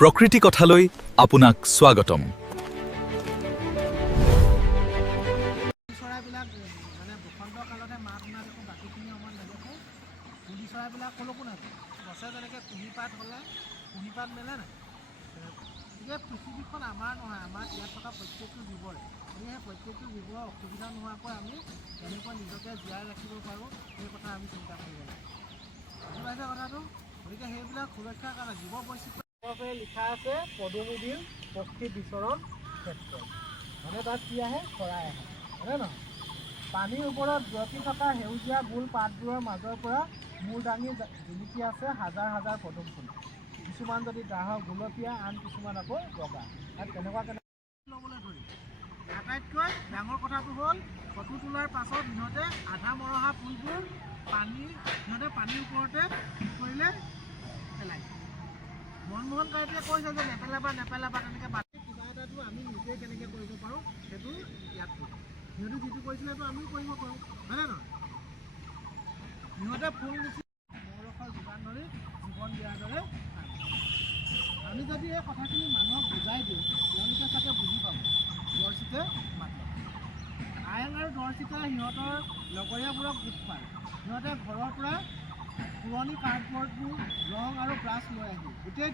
প্ৰকৃতি কথালৈ আপোনাক স্বাগতম। চৰাইবিলাক মানে বসন্ত কালতে মাত শুনা দেখোঁ, বাকীখিনি সময়ত নেদেখোঁ। কুলি চৰাইবিলাক ক'লৈকো নাযায়। গছে যেনেকৈ কুঁহিপাত হ'লে কুঁহিপাত মেলে নাই, গতিকে পৃথিৱীখন আমাৰ নহয়, আমাৰ ইয়াত থকা প্ৰত্যেকটো জীৱৰে। গতিকে সেই প্ৰত্যেকটো জীৱৰ অসুবিধা নোহোৱাকৈ আমি কেনেকৈ নিজকে জীয়াই ৰাখিব পাৰোঁ সেই কথা আমি চিন্তা কৰিব লাগে। বুজি পাইছে কথাটো? গতিকে সেইবিলাক সুৰক্ষাৰ কাৰণে জীৱ বৈচিত্ৰ্য লিখা আছে পদুমী পক্ষী বিচৰণ ক্ষেত্ৰ। মানে তাত কি আহে? চৰাই আহে, হয়নে নহয়? পানীৰ ওপৰত বিয়পি থকা সেউজীয়া গোল পাতবোৰৰ মাজৰ পৰা মূৰ দাঙি জিলিকি আছে হাজাৰ হাজাৰ পদুম ফুল। কিছুমান যদি গ্ৰাহক গুলপীয়া, আন কিছুমান আকৌ বগা। তাত কেনেকুৱা ল'বলৈ ধৰিম। আটাইতকৈ ডাঙৰ কথাটো হ'ল ফটো তোলাৰ পাছত সিহঁতে আধা মৰহা ফুলবোৰ সিহঁতে পানীৰ ওপৰতে কৰিলে পেলাই। মনমোহন কাইটিয়ে কৈছে যে নেপেলাবা তেনেকৈ বাকী কিবা এটাটো আমি নিজে কেনেকৈ কৰিব পাৰোঁ সেইটো ইয়াত কৰিব। সিহঁতে যিটো কৰিছিলেতো আমিও কৰিব পাৰোঁ, হয়নে নহয়? সিহঁতে ফুল নিচিনা মৌৰসৰ যোগান ধৰি জীৱন দিয়াৰ দৰে আমি যদি এই কথাখিনি মানুহক বুজাই দিওঁ তেওঁলোকে চাগে বুজি পাব। দৰ্শিতে মাতে আয়েং আৰু দৰ্শিতে সিহঁতৰ লগৰীয়াবোৰক গোট পায়। সিহঁতে ঘৰৰ পৰা পুৰণি কাৰ্ডবৰ্ডবোৰ, ৰং আৰু ব্ৰাছ লৈ আহি গোটেই